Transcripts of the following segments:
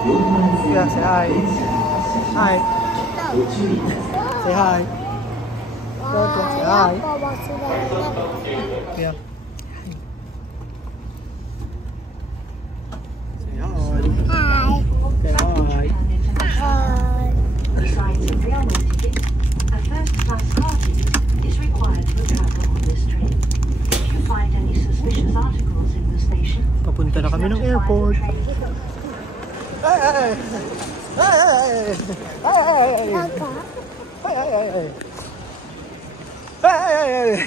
Yeah, say hi. Hi. Say hi. Say hi. Yeah. Say hi. Say hi. Besides a railway ticket, a first-class car ticket is required for travel on this train. If you find any suspicious articles in the station, Papunta na kami ng airport. Hey, hey, hey, hey, hey, hey, hey, hey.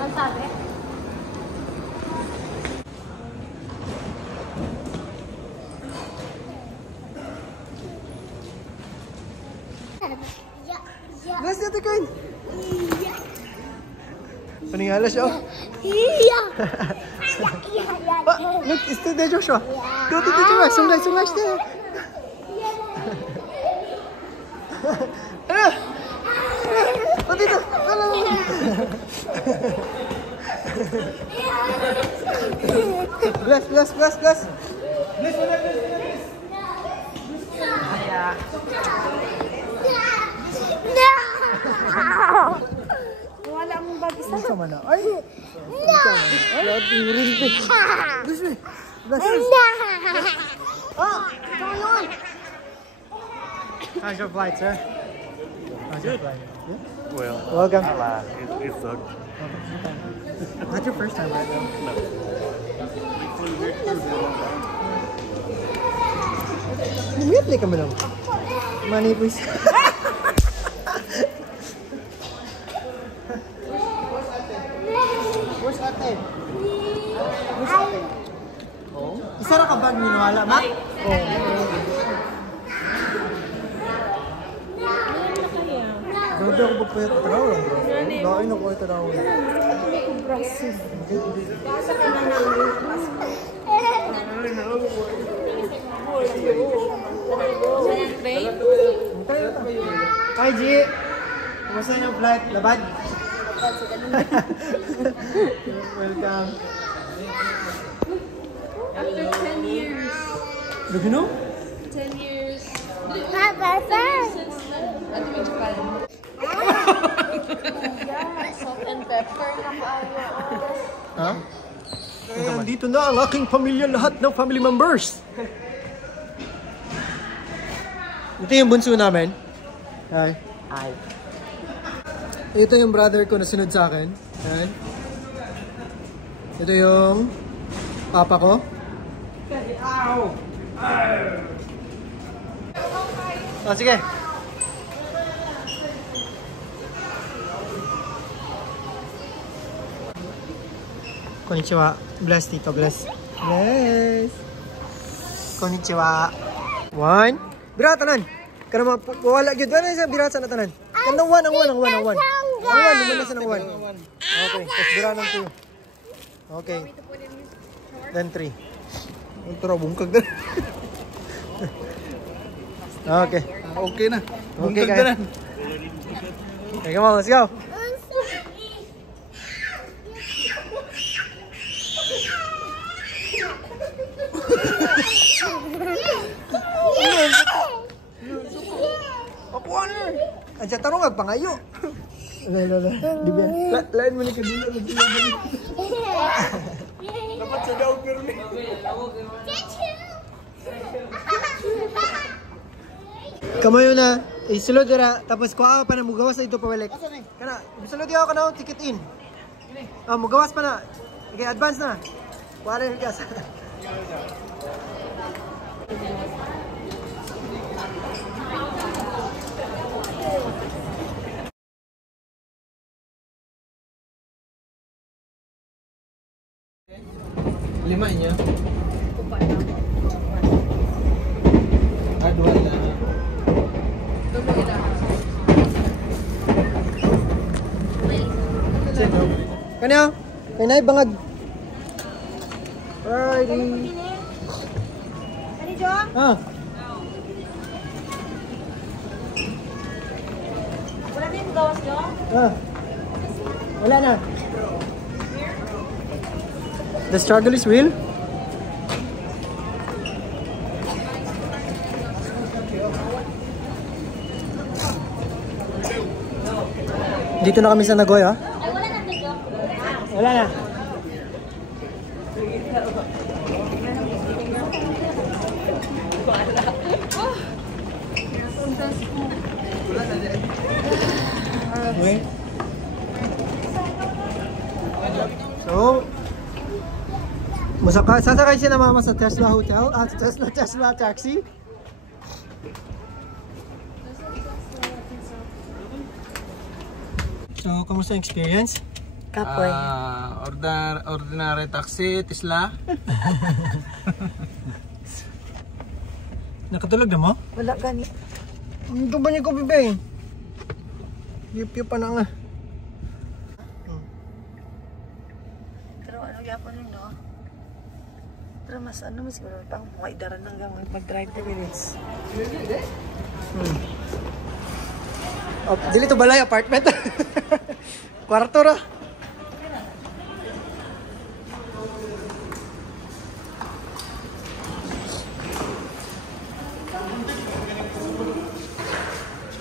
Ang sabi? Bless Ate Queen. Paningala siya. Look, it's still there, Joshua. Go to the Joshua. Sungai, sungai, still. Oh, dito. Bless, bless, bless, bless. Bless, bless, bless. Wala mong bag isa. Sama na. Ay! Lahat yung rinti. Bless me. Bless me. Ah! Come on! How's your flight, sir? How's your flight? Yeah? Well, Welcome. it sucked. Not your first time right now. No. We flew here. Lumiyat ka mo lang. Money, please. Where's ate? Where's ate? Oh? Isa ra ka bag minuwala, ma? Oh. Grabe ako magpayat at tarawan, bro. Lain ako ay tarawan. Hi, G! Kumusta yung flight? Labad? Welcome. After 10 years. Do you know? 10 years. Papa, Since at Japan. Salt and pepper na maayo. Ha? Dito na ang aking pamilya, lahat ng family members. Ito yung bunso namin. Hi. Hi. Ito yung brother ko na sunod sa akin. Ayan. Ito yung papa ko. Oh, sige. Konnichiwa. Bless, Tito. Bless. Bless. Konnichiwa. One. Bira, tanan. Kana mawala gyud ana sa bira sa tanan. Kana one. Ang one. Naman na sa nang one. Okay, tapos bira ng two. Okay. Then three. Ultra bungkag na. Okay. Okay na. Okay, kaya. Okay, come on, let's go. Ako ano? Andiyan tarong agpangayo. Lala. Di ba? Lain mo ni kadula. Dapat sa daw pero ni. Kamayo na. Isulod dira. Tapos kuha pa na mugawas na ito pawalik. Kana, isulod ako kana ticket in. Mugawas pa na. Okay, advance na. Kuha rin gas. Lima niya. Dua ila. Kanyo? Kanay bangag. Alrighty. Ano, Jo? Wala din gawas, Jo? Wala na. The struggle is real. Dito na kami sa Nagoya. Ay, wala na video. Wala na. Okay. So, sasakay siya na mama sa Tesla Hotel at Tesla Taxi. So, kamusta ang experience? Kapoy. Ordinary taxi, Tesla. Nakatulog na mo? Wala gani. Ito ba niya ko, bebe? Yip-yip pa na nga. Pero ano yapon rin, no? Pero mas ano, mas siguro pang maidaran hanggang mag-drive 2 minutes. Oh, dili to balay apartment. Kwarto ra.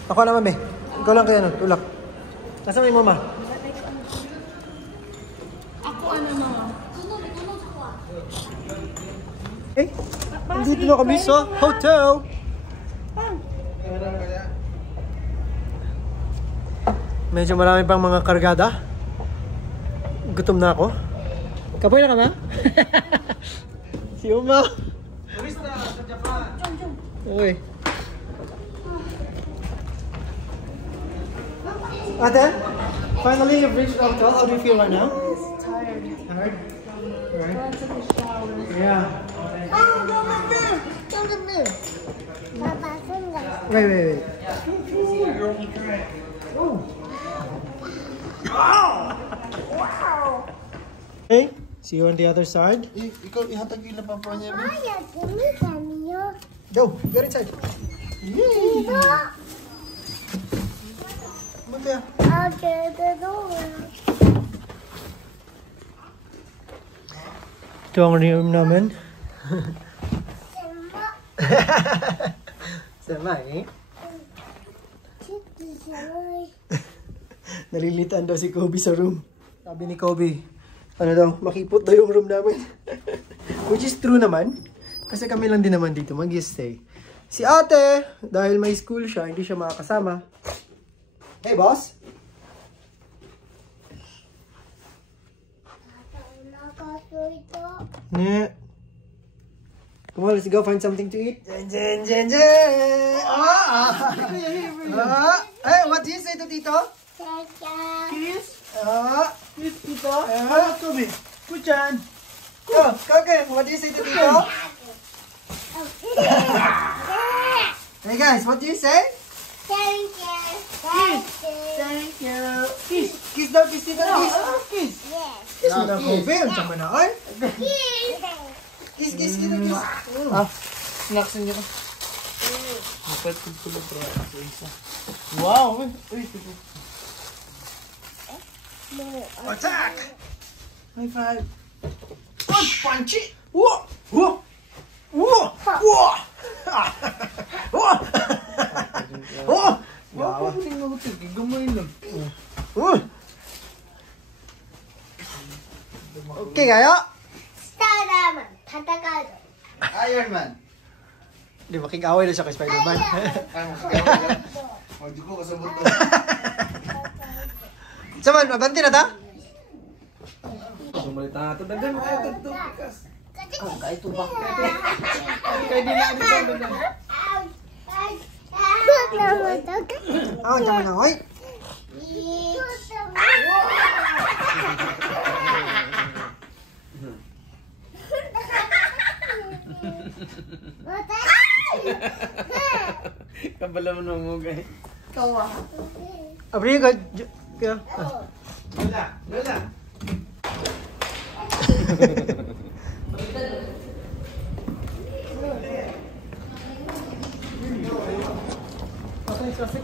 Ako naman, be. Ikaw lang kaya, tulak. Nasaan yung mama? Ako ano mama? Eh, dito na kami sa hotel. Medyo marami pang mga kargada. Gutom na ako. Kapoy na ka na? Si Uma. Turista sa Japan. Uy. Ate, finally you've reached the hotel. How do you feel right now? Tired. Tired? Right. I took a shower. Yeah. Wait. Oh. Okay, see you on the other side. Ikaw ihatag yung papa niya. Go, get inside. Yay! Mata. Ito ang room namin. Sama eh. Nalilitan daw si Kobe sa room. Sabi ni Kobe, ano daw, makipot daw yung room namin. Which is true naman. Kasi kami lang din naman dito mag-stay. Si ate, dahil may school siya, hindi siya makakasama. Hey, boss. Yeah. Come on, let's go find something to eat. Jen. Hey, what do you say to Tito? Kiss. Kiss, Tito. Kobe. Kuchan. Go, what do you say to Tito? Hey guys, what do you say? Thank you. Kiss. Kiss daw, kiss Tito, kiss. Kiss. Yes. Kiss mo na, Kobe. Ang sama na, ay. Kiss. Kiss, Tito, kiss. Snacks niyo. Dapat kulog bro sa isa. Wow. Uy, ito. Attack! High five. Oh, punchy! Whoa! Whoa! Whoa! Whoa! Whoa! Whoa! Wow, tingnan mo ito. Gamay lang. Okay, kaya? Spider-Man. Tatagado. Iron Man. Di makikaway na siya kay Spider-Man. Hindi ko kasabot to. Saman, mabanti na ta? Sumalita na ito. Dagan mo kayo ito. Kahit ito ba? Kaya di na ito. Ah, tama na, oy. Kabala mo na mo guys. Kawa. Abri ka. Lola.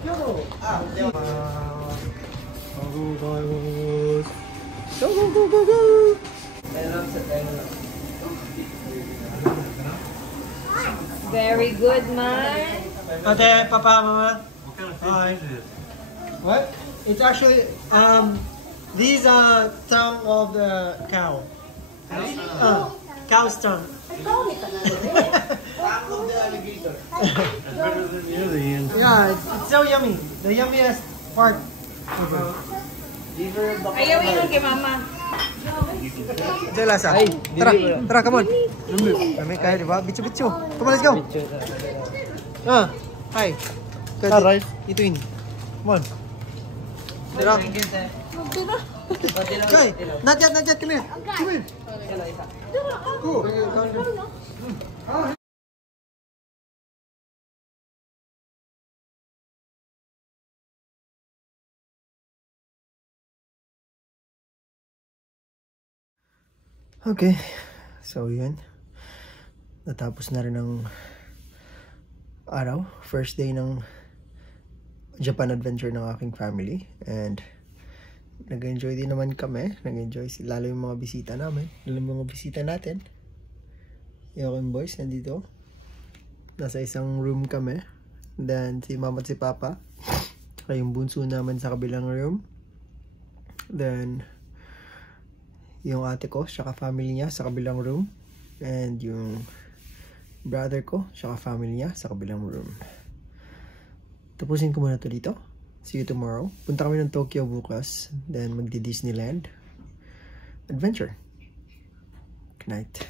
Go. I love it. Very good, man. Ate, Papa, Mama. Hi. What? It's actually these are tongue of the cow. Cow's tongue. Yeah, it's so yummy. The yummiest part. Ayaw yun kay mama. Diyan lasa. Tara, come on. Kami kaya, di ba? Bitso. Come on, let's go. Hi. Alright. Ituin. Come on. Tira. Kay, not yet. Come here. Go. Okay, so yun. Natapos na rin ang araw. First day ng Japan adventure ng aking family. And nag-enjoy din naman kami. Nag-enjoy lalo yung mga bisita namin. Lalo yung mga bisita natin. Yung aking boys nandito. Nasa isang room kami. Then si mama at si papa. Saka yung bunso naman sa kabilang room. Then yung ate ko, saka family niya sa kabilang room. And yung brother ko, saka family niya sa kabilang room. Tapusin ko muna to dito. See you tomorrow. Punta kami ng Tokyo bukas. Then magdi-Disneyland adventure. Good night.